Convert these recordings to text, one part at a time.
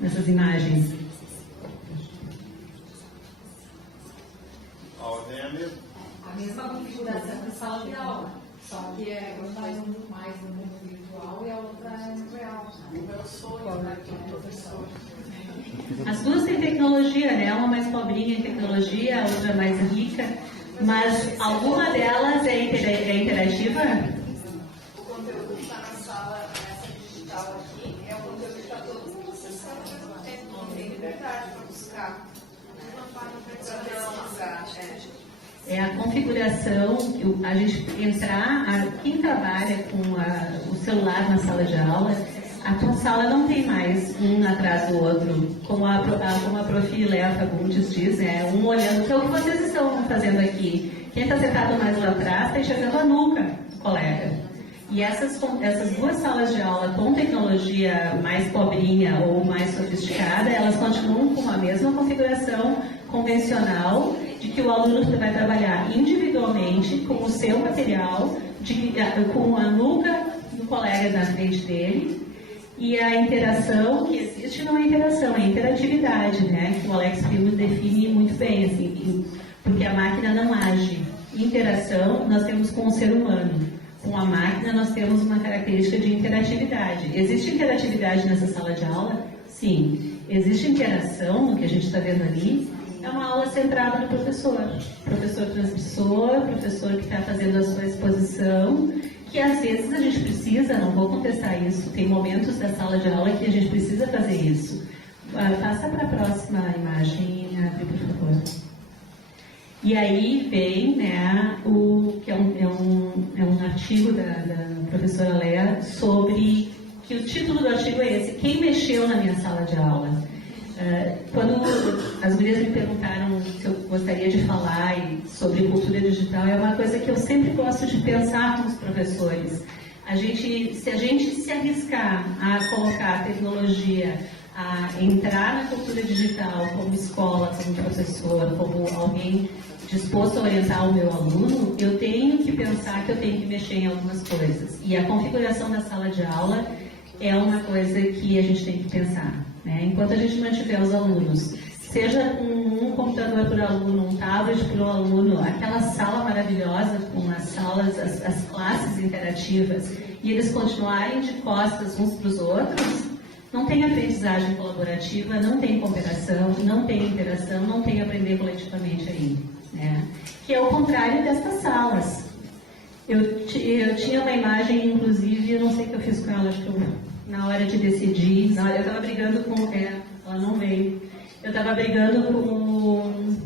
nessas imagens? A ordem é a mesma. A mesma configuração de sala de aula, só que uma vai mais no mundo virtual e a outra é no real. O meu sonho é que o professor. As duas têm tecnologia, né? Uma mais pobrinha em tecnologia, a outra mais rica, mas alguma delas é interativa? O conteúdo que está na sala, nessa digital aqui, é o conteúdo que está todo mundo acessando ao mesmo tempo. Não tem liberdade para buscar. Não para ter uma lugar. É a configuração, a gente entrar, quem trabalha com o celular na sala de aula, a tua sala não tem mais um atrás do outro, como a prof. Léa Fagundes diz, um olhando, que é o que vocês estão fazendo aqui. Quem está sentado mais lá atrás está enxergando a nuca do colega. E essas duas salas de aula com tecnologia mais pobrinha ou mais sofisticada, elas continuam com a mesma configuração convencional de que o aluno vai trabalhar individualmente com o seu material, com a nuca do colega na frente dele, e a interação que existe não é interação, é interatividade, né? Que o Alex Filmes define muito bem, assim, porque a máquina não age. Interação nós temos com o ser humano. Com a máquina, nós temos uma característica de interatividade. Existe interatividade nessa sala de aula? Sim. Existe interação no que a gente está vendo ali? É uma aula centrada no professor. Professor transmissor, professor que está fazendo a sua exposição, que às vezes a gente precisa, não vou contestar isso, tem momentos da sala de aula que a gente precisa fazer isso. Passa para a próxima imagem, por favor. E aí vem, né, que é um artigo da professora Léa sobre, que o título do artigo é esse: Quem mexeu na minha sala de aula? Quando as gurias me perguntaram se eu gostaria de falar sobre cultura digital, é uma coisa que eu sempre gosto de pensar com os professores. Se a gente se arriscar a colocar a tecnologia, a entrar na cultura digital como escola, como professor, como alguém disposto a orientar o meu aluno, eu tenho que pensar que eu tenho que mexer em algumas coisas. E a configuração da sala de aula é uma coisa que a gente tem que pensar, né? Enquanto a gente mantiver os alunos, seja com um computador por aluno, um tablet por aluno, aquela sala maravilhosa com as salas, as classes interativas, e eles continuarem de costas uns para os outros, não tem aprendizagem colaborativa, não tem cooperação, não tem interação, não tem aprender coletivamente aí, né? Que é o contrário destas salas. Eu tinha uma imagem, inclusive, eu não sei o que eu fiz com ela, acho que na hora de decidir, eu estava brigando com... ela não veio. Eu estava brigando com o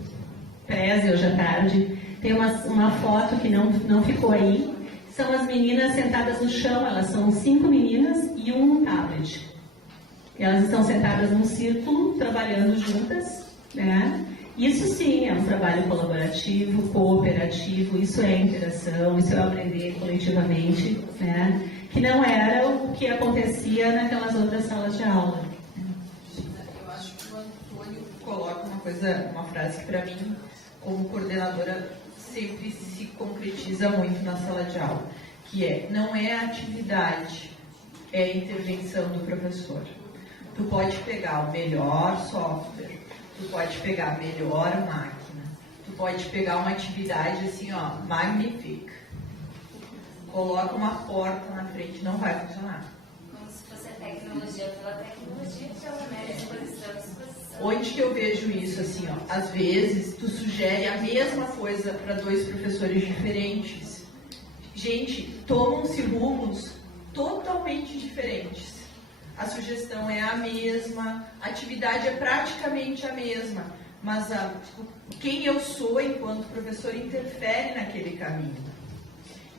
Preze hoje à tarde. Tem uma foto que não ficou aí. São as meninas sentadas no chão, elas são 5 meninas e um tablet. Elas estão sentadas num círculo, trabalhando juntas, né? Isso sim é um trabalho colaborativo, cooperativo, isso é interação, isso é aprender coletivamente, né? Que não era o que acontecia naquelas outras salas de aula. Eu acho que o Antônio coloca uma frase que para mim, como coordenadora, sempre se concretiza muito na sala de aula, que é: não é a atividade, é a intervenção do professor. Tu pode pegar o melhor software, tu pode pegar a melhor máquina, tu pode pegar uma atividade assim, magnífica. Coloca uma porta na frente, não vai funcionar. Como se fosse a tecnologia pela tecnologia, que ela merece disposição. Onde que eu vejo isso, assim, às vezes tu sugere a mesma coisa para 2 professores diferentes. Gente, tomam-se rumos totalmente diferentes. A sugestão é a mesma, a atividade é praticamente a mesma, mas quem eu sou enquanto professor interfere naquele caminho.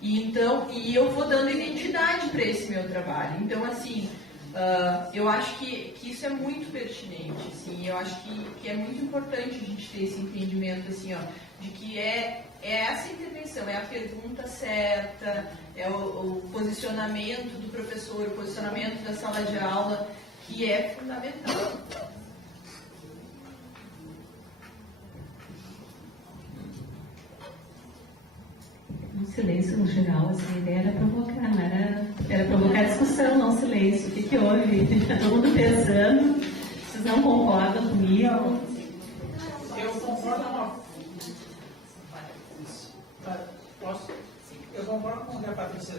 E eu vou dando identidade para esse meu trabalho. Então, assim, eu acho que isso é muito pertinente, assim, eu acho que é muito importante a gente ter esse entendimento, assim, de que é essa intervenção, é a pergunta certa, é o posicionamento do professor, o posicionamento da sala de aula, que é fundamental. Um silêncio no geral, assim, a ideia era provocar, era provocar discussão, não silêncio. O que houve? Todo mundo pensando não concordam comigo. Eu concordo Eu concordo com o que a Patrícia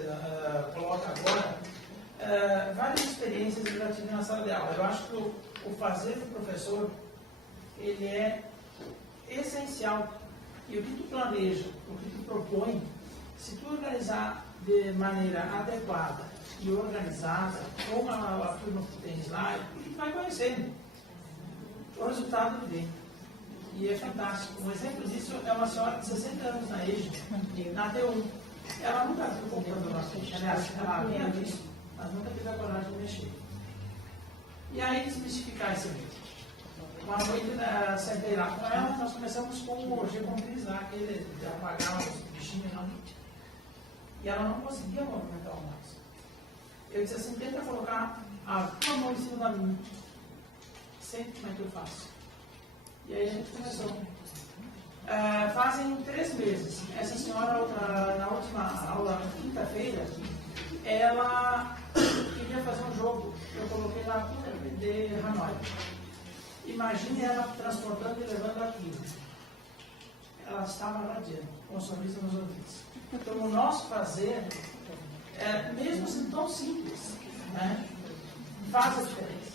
coloca agora. Várias experiências eu já tive na sala de aula. Eu acho que o fazer do professor, ele é essencial. E o que tu planeja, o que tu propõe, se tu organizar de maneira adequada e organizada, com a turma que tu tens lá, tu vai conhecendo. O resultado vem. E é fantástico. Um exemplo disso é uma senhora de 60 anos na EJA, na T1. Ela nunca viu comprando uma ficha, aliás, ela havia visto, mas nunca teve a coragem de mexer. E aí, desmistificar isso aqui. Uma noite, sentei lá com ela, nós começamos com o G-Compriz lá, aquele de apagar os bichinhos lá. E ela não conseguia movimentar o mouse. Eu disse assim, tenta colocar a tua mão em cima da minha. Sempre como é que eu faço. E aí a gente começou. Fazem 3 meses. Essa senhora, na última aula, quinta-feira, ela queria fazer um jogo. Eu coloquei lá de Hanoi. Imagine ela transportando e levando aquilo. Ela estava radiante, com um sorriso nos ouvidos. Então, o nosso fazer, mesmo sendo tão simples, né, faz a diferença.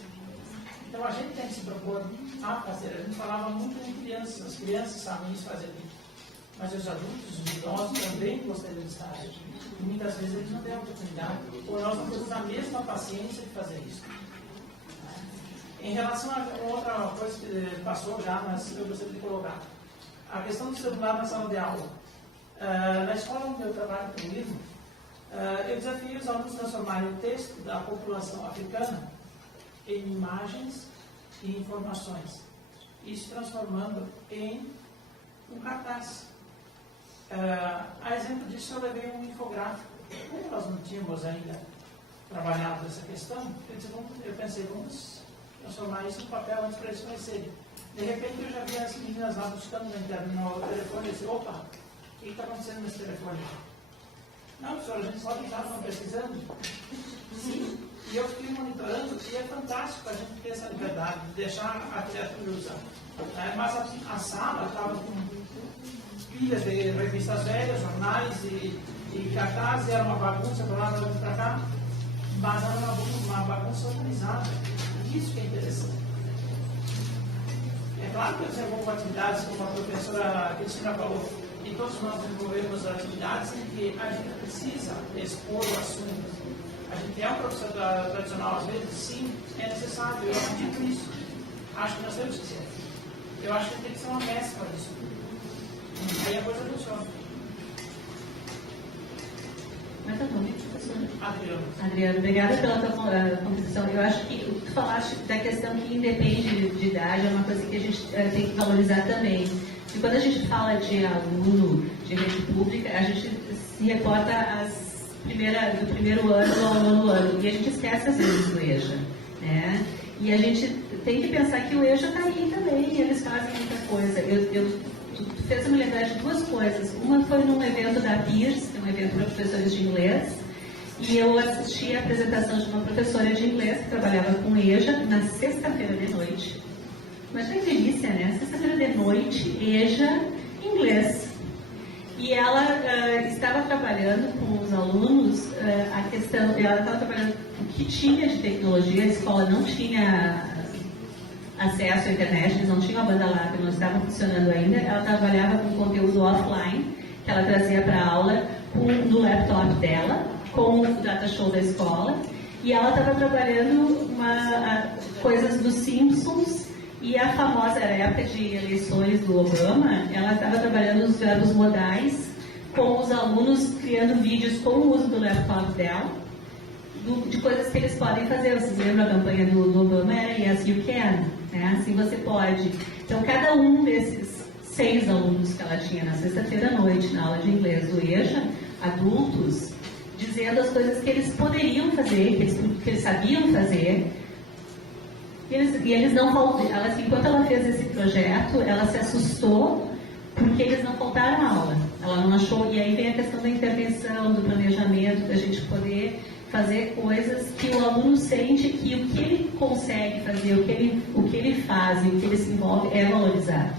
Então, a gente tem que se propor a fazer. A gente falava muito em crianças, as crianças sabem isso fazer bem. Mas os adultos, os idosos, também gostariam de estar aí. E muitas vezes eles não têm a oportunidade, ou nós não temos a mesma paciência de fazer isso. Em relação a outra coisa que passou já, mas eu gostaria de colocar. A questão do celular na sala de aula. Na escola onde eu trabalho com o livro, eu desafiei os alunos a transformarem o texto da população africana em imagens e informações. Isso transformando em um cartaz. A exemplo disso, eu levei um infográfico. Como nós não tínhamos ainda trabalhado essa questão, eu pensei, vamos transformar isso em papel antes para eles conhecerem. De repente, eu já vi as meninas lá buscando na internet, no telefone, e disse, opa, o que está acontecendo nesse telefone? Não, professor, a gente pode usar, estão pesquisando? Sim. E eu fiquei monitorando, e é fantástico a gente ter essa liberdade de deixar a criatura usar. Mas a sala estava com pilhas de revistas velhas, jornais e cartazes, era uma bagunça para lá, para cá, mas era uma bagunça organizada. Isso que é interessante. É claro que eu desenvolvo atividades, como a professora Cristina falou, e todos nós desenvolvemos atividades em que a gente precisa expor o assunto. A gente é um professor tradicional, às vezes, sim, é necessário. Eu acredito nisso. Acho que nós temos que ser. Eu acho que tem que ser uma mescla disso. Aí a coisa funciona. Mas tá bom, professora. Adriano, obrigada pela tua contribuição. Eu acho que tu falaste da questão que independe de idade, é uma coisa que a gente tem que valorizar também. E quando a gente fala de aluno de rede pública, a gente se reporta do primeiro ano ao nono ano, e a gente esquece às vezes do EJA, né? E a gente tem que pensar que o EJA está aí também, e eles fazem muita coisa. Tu fez me lembrar de 2 coisas. Uma foi num evento da PIRS, que é um evento para professores de inglês, e eu assisti a apresentação de uma professora de inglês que trabalhava com EJA na sexta-feira de noite. Mas foi delícia, né? Sexta-feira de noite, EJA, inglês. E ela estava trabalhando com os alunos ela estava trabalhando o que tinha de tecnologia, a escola não tinha acesso à internet, eles não tinham a banda larga, não estavam funcionando ainda. Ela trabalhava com conteúdo offline, que ela trazia para a aula no laptop dela, com o data show da escola, e ela estava trabalhando coisas dos Simpsons. E a famosa, era a época de eleições do Obama, ela estava trabalhando os verbos modais com os alunos, criando vídeos com o uso do laptop dela, de coisas que eles podem fazer. Vocês lembram a campanha do Obama? Era Yes, You Can, né? Assim você pode. Então, cada um desses 6 alunos que ela tinha na sexta-feira à noite, na aula de inglês do EJA, adultos, dizendo as coisas que eles poderiam fazer, que eles sabiam fazer. E eles não faltaram. Enquanto ela fez esse projeto, ela se assustou porque eles não faltaram a aula. Ela não achou. E aí vem a questão da intervenção, do planejamento, da gente poder fazer coisas que o aluno sente que o que ele consegue fazer, o que ele faz e o que ele se envolve é valorizado.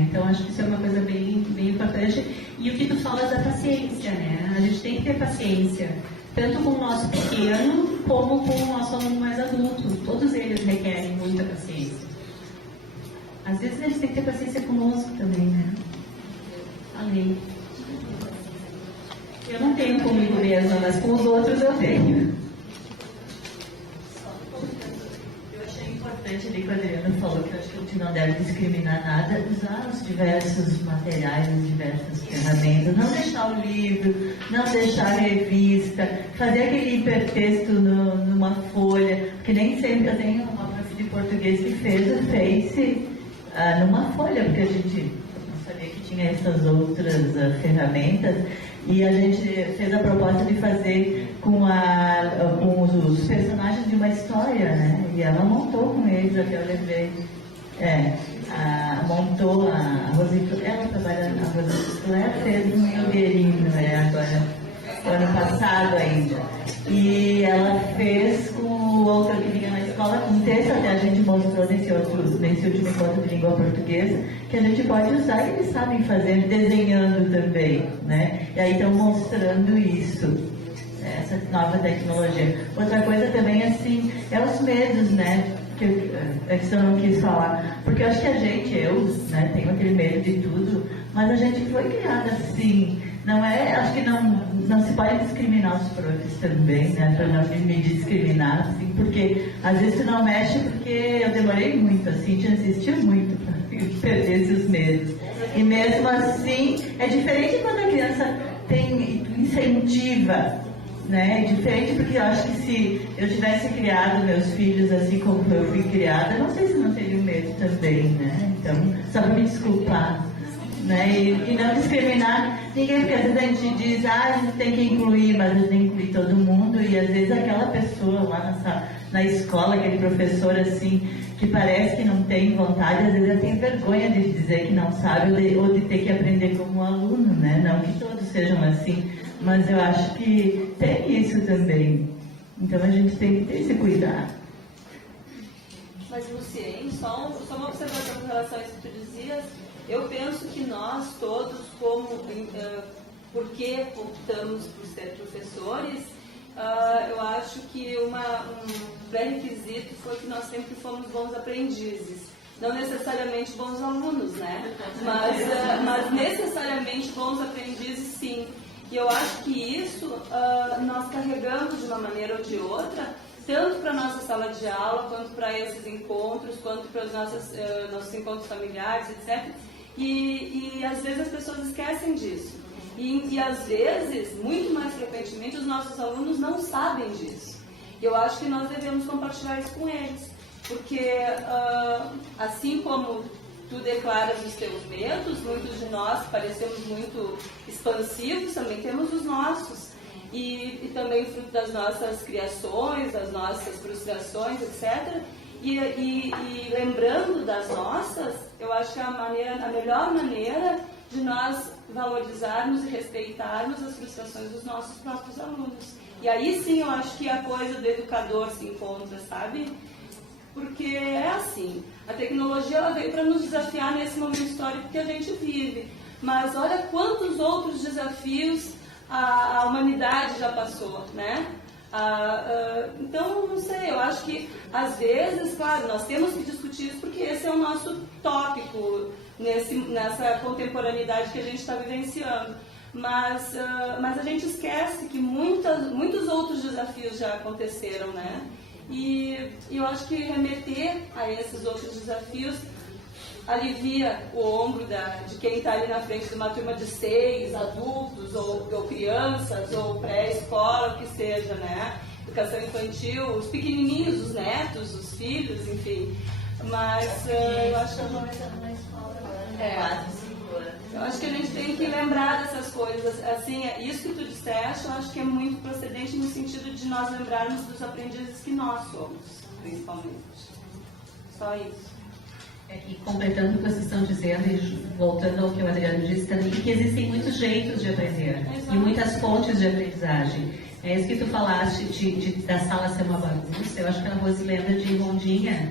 Então, acho que isso é uma coisa bem, bem importante. E o que tu falas da paciência, né? A gente tem que ter paciência, tanto com o nosso pequeno, como com o nosso aluno mais adulto. Todos eles requerem muita paciência. Às vezes, a gente tem que ter paciência conosco também, né? Além. Eu não tenho comigo mesma, mas com os outros eu tenho. Eu achei importante ali que a Adriana falou que eu acho que a gente não deve discriminar nada, usar os diversos materiais, as diversas ferramentas, não deixar o livro, não deixar a revista, fazer aquele hipertexto numa folha, porque nem sempre eu tenho uma prof de português que fez o Face numa folha, porque a gente não sabia que tinha essas outras ferramentas. E a gente fez a proposta de fazer com os personagens de uma história, né? E ela montou com eles, até eu lembrei. Montou a Rosita, ela trabalha na Rosita, ela fez um Yogueirinho, agora, ano passado ainda. E ela fez com o autor que vinha na escola, com texto, até a gente mostrou nesse último encontro de língua portuguesa, que a gente pode usar e eles sabem fazer, desenhando também, né? E aí estão mostrando isso, essa nova tecnologia. Outra coisa também, assim, é os medos, né? Que eu não quis falar, porque eu acho que eu, né, tenho aquele medo de tudo, mas a gente foi criada assim, acho que não se pode discriminar os profs também, né, para não me discriminar, assim, porque às vezes tu não mexe, porque eu demorei muito, assim, te insistiu muito para perder esses medos, e mesmo assim, é diferente quando a criança incentiva, né? É diferente porque eu acho que se eu tivesse criado meus filhos assim como eu fui criada, não sei se não teria medo também, né? Então, só para me desculpar, né? E não discriminar ninguém, porque às vezes a gente diz, a gente tem que incluir, mas a gente tem que incluir todo mundo, e às vezes aquela pessoa lá na escola, aquele professor assim, que parece que não tem vontade, às vezes eu tenho vergonha de dizer que não sabe ou de ter que aprender como aluno, né? Não que todos sejam assim, mas eu acho que tem isso também. Então a gente tem que ter esse cuidado. Mas, Lucien, só uma observação com relação a isso que tu dizias. Eu penso que nós todos, porque optamos por ser professores, eu acho que um pré-requisito foi que nós sempre fomos bons aprendizes. Não necessariamente bons alunos, né? Mas necessariamente bons aprendizes, sim. E eu acho que isso nós carregamos de uma maneira ou de outra, tanto para a nossa sala de aula, quanto para esses encontros, quanto para os nossos encontros familiares, etc. E às vezes as pessoas esquecem disso. E às vezes, muito mais frequentemente, os nossos alunos não sabem disso. E eu acho que nós devemos compartilhar isso com eles. Porque assim como tu declaras os teus medos, muitos de nós que parecemos muito expansivos, também temos os nossos. E também fruto das nossas criações, das nossas frustrações, etc. E lembrando das nossas, eu acho que a melhor maneira de nós valorizarmos e respeitarmos as frustrações dos nossos próprios alunos. E aí sim eu acho que a coisa do educador se encontra, sabe? Porque é assim, a tecnologia ela veio para nos desafiar nesse momento histórico que a gente vive. Mas olha quantos outros desafios a humanidade já passou, né? Então, não sei, eu acho que às vezes, claro, nós temos que discutir isso porque esse é o nosso tópico nessa contemporaneidade que a gente está vivenciando. Mas a gente esquece que muitos outros desafios já aconteceram, né? E eu acho que remeter a esses outros desafios alivia o ombro de quem está ali na frente de uma turma de 6 adultos, ou crianças, ou pré-escola, o que seja, né? Educação infantil, os pequenininhos, os netos, os filhos, enfim. Mas eu acho que eu acho que a gente tem que lembrar dessas coisas. Assim, isso que tu disseste, eu acho que é muito procedente no sentido de nós lembrarmos dos aprendizes que nós somos, principalmente. Só isso. E completando o que vocês estão dizendo, e voltando ao que o Adriano disse também, que existem muitos jeitos de aprender e muitas fontes de aprendizagem. É isso que tu falaste da sala ser uma bagunça. Eu acho que a Rose lembra de Rondinha,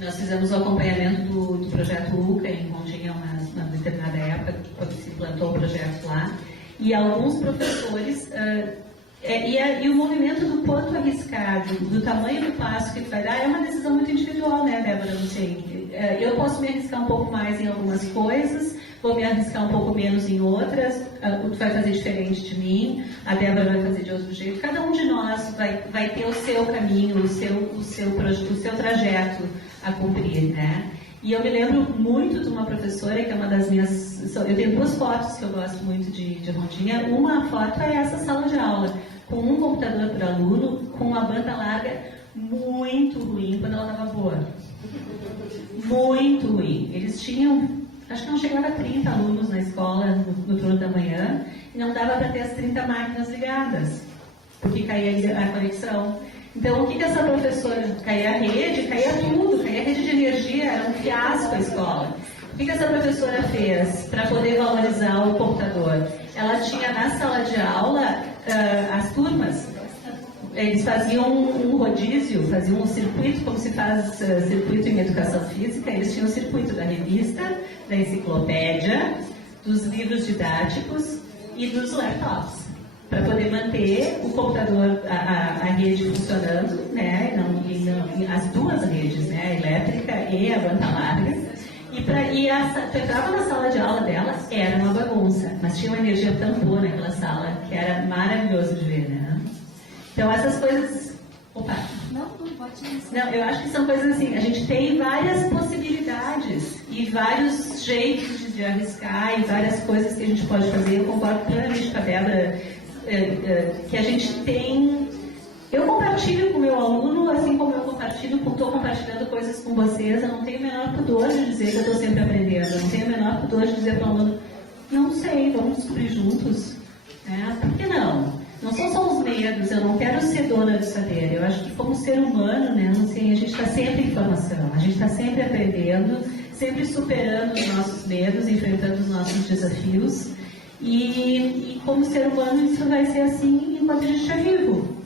Nós fizemos o acompanhamento do projeto UCA em Rondinha, uma determinada época, quando se implantou o projeto lá, e alguns professores, e o movimento do quanto arriscar, do tamanho do passo que tu vai dar, é uma decisão muito individual, né, Débora? Não sei. Eu posso me arriscar um pouco mais em algumas coisas, vou me arriscar um pouco menos em outras, tu vai fazer diferente de mim, a Débora vai fazer de outro jeito. Cada um de nós vai ter o seu caminho, o seu trajeto a cumprir, né? E eu me lembro muito de uma professora que é uma das minhas... Eu tenho duas fotos que eu gosto muito de Rondinha. Uma foto é essa sala de aula, com um computador por aluno, com uma banda larga muito ruim quando ela estava boa. Muito ruim. Eles tinham, acho que não chegava a 30 alunos na escola no turno da manhã, e não dava para ter as 30 máquinas ligadas, porque caía a conexão. Então, o que essa professora... Caía a rede, caía tudo, caía a rede de energia, era um fiasco a escola. O que essa professora fez para poder valorizar o computador? Ela tinha na sala de aula as turmas, eles faziam um rodízio, faziam um circuito, como se faz circuito em educação física, eles tinham o circuito da revista, da enciclopédia, dos livros didáticos e dos laptops, para poder manter o computador, a rede funcionando, né? As duas redes, né? A elétrica e a banda larga. Tu entrava na sala de aula dela, era uma bagunça, mas tinha uma energia tão boa naquela sala que era maravilhoso de ver, né? Então essas coisas... Opa! Não pode isso. Não, eu acho que são coisas assim, a gente tem várias possibilidades e vários jeitos de arriscar e várias coisas que a gente pode fazer. Eu concordo plenamente com a Débora, que a gente tem... Eu compartilho com o meu aluno, assim como eu estou compartilhando coisas com vocês, eu não tenho o menor pudor de dizer que eu estou sempre aprendendo, eu não tenho o menor pudor de dizer para o aluno, não sei, vamos descobrir juntos. Por que não? Não são só os medos, eu não quero ser dona do saber, eu acho que como ser humano, né, não sei, a gente está sempre em formação, a gente está sempre aprendendo, sempre superando os nossos medos, enfrentando os nossos desafios, e como ser humano isso vai ser assim enquanto a gente é vivo.